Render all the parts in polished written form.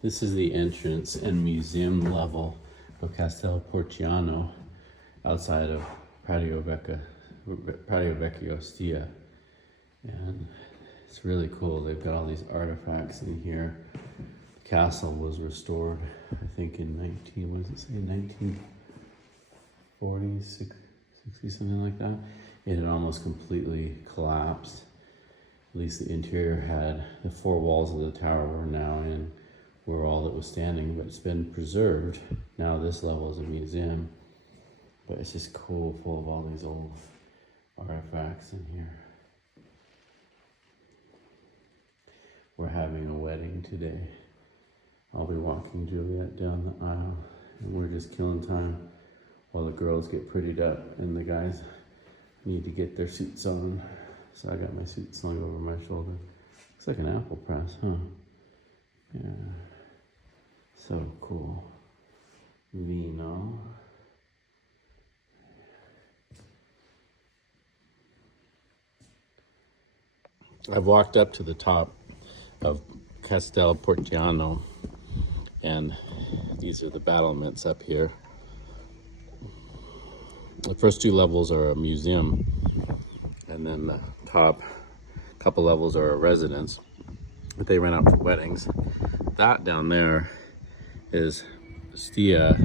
This is the entrance and museum level of Castello di Porciano outside of Prato Vecchio Stia. And it's really cool. They've got all these artifacts in here. The castle was restored, I think in 1940s, 60, something like that. It had almost completely collapsed. At least the interior had. The four walls of the tower were all that was standing, but it's been preserved. Now this level is a museum, but it's just cool, full of all these old artifacts in here. We're having a wedding today. I'll be walking Juliet down the aisle, and we're just killing time while the girls get prettied up and the guys need to get their suits on. So I got my suit slung over my shoulder. Looks like an apple press, huh? Yeah. So cool. Vino. I've walked up to the top of Castello di Porciano, and these are the battlements up here. The first two levels are a museum, and then the top couple levels are a residence that they rent out for weddings. That down there is Stia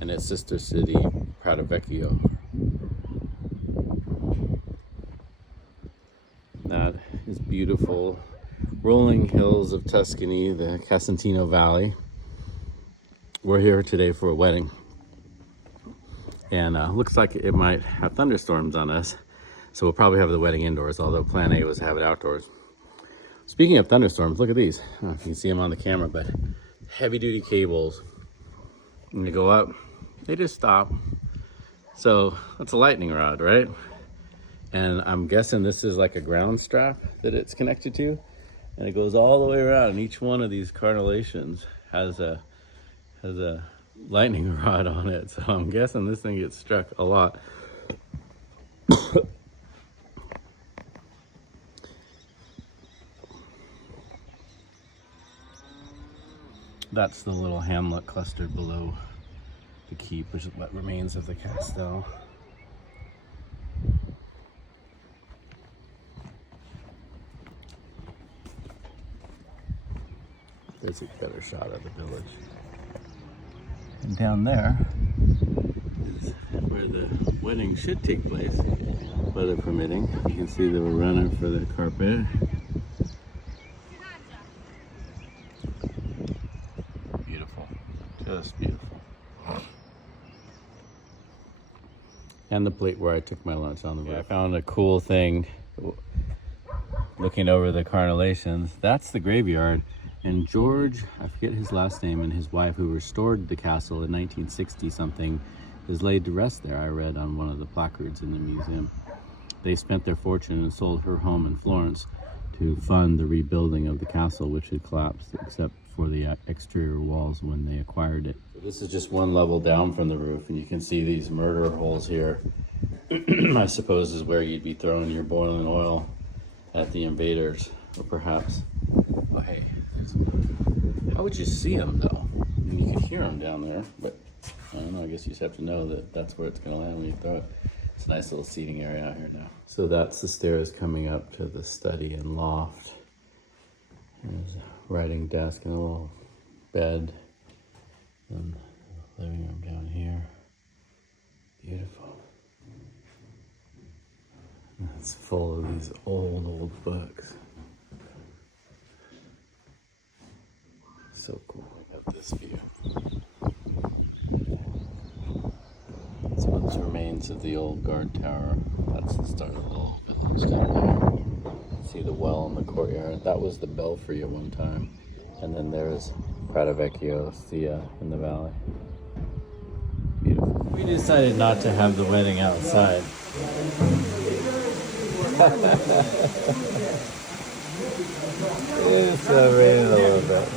and its sister city, Prato Vecchio. That is beautiful. Rolling hills of Tuscany, the Casentino Valley. We're here today for a wedding. And looks like it might have thunderstorms on us. So we'll probably have the wedding indoors, although plan A was to have it outdoors. Speaking of thunderstorms, look at these. I don't know if you can see them on the camera, but heavy duty cables. When you go up, they just stop. So that's a lightning rod, right? And I'm guessing this is like a ground strap that it's connected to. And it goes all the way around, and each one of these carnellations has a lightning rod on it. So I'm guessing this thing gets struck a lot. That's the little hamlet clustered below the keep, which is what remains of the castle. There's a better shot of the village. And down there is where the wedding should take place, weather permitting. You can see they were running for the carpet. Beautiful, just beautiful. And the plate where I took my lunch on the way. I found a cool thing looking over the carnellations. That's the graveyard. And George, I forget his last name, and his wife, who restored the castle in 1960 something, is laid to rest there. I read on one of the placards in the museum. They spent their fortune and sold her home in Florence to fund the rebuilding of the castle, which had collapsed except for the exterior walls when they acquired it. So this is just one level down from the roof, and you can see these murder holes here. I suppose is where you'd be throwing your boiling oil at the invaders, or perhaps, oh hey, how would you see them though? I mean, you could hear them down there, but I don't know, I guess you just have to know that that's where it's gonna land when you throw it. It's a nice little seating area out here now. So that's the stairs coming up to the study and loft. There's a writing desk and a little bed. And the living room down here. Beautiful. It's full of these old books. So cool. I got this view. This one's remains of the old guard tower. That's the start of the little village down there. See the well in the courtyard. That was the belfry at one time. And then there's Prato Vecchio Stia in the valley. Beautiful. We decided not to have the wedding outside. It's raining a little bit.